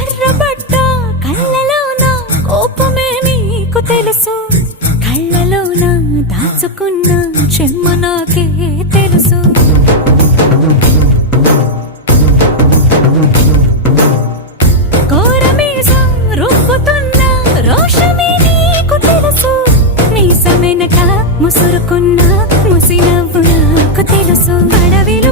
ఎర్రబడ్డ కళ్ళలోన కోపమే నీకు తెలుసు, కళ్ళలోన దాచుకున్న చెమ్మ నాకే తెలుసు. కోరమీసం రుబ్బుతున్న రోషమే నీకు తెలుసు, మీసమెనక ముసురుకున్న ముసి నవ్వు నాకు తెలుసు. అడవిలో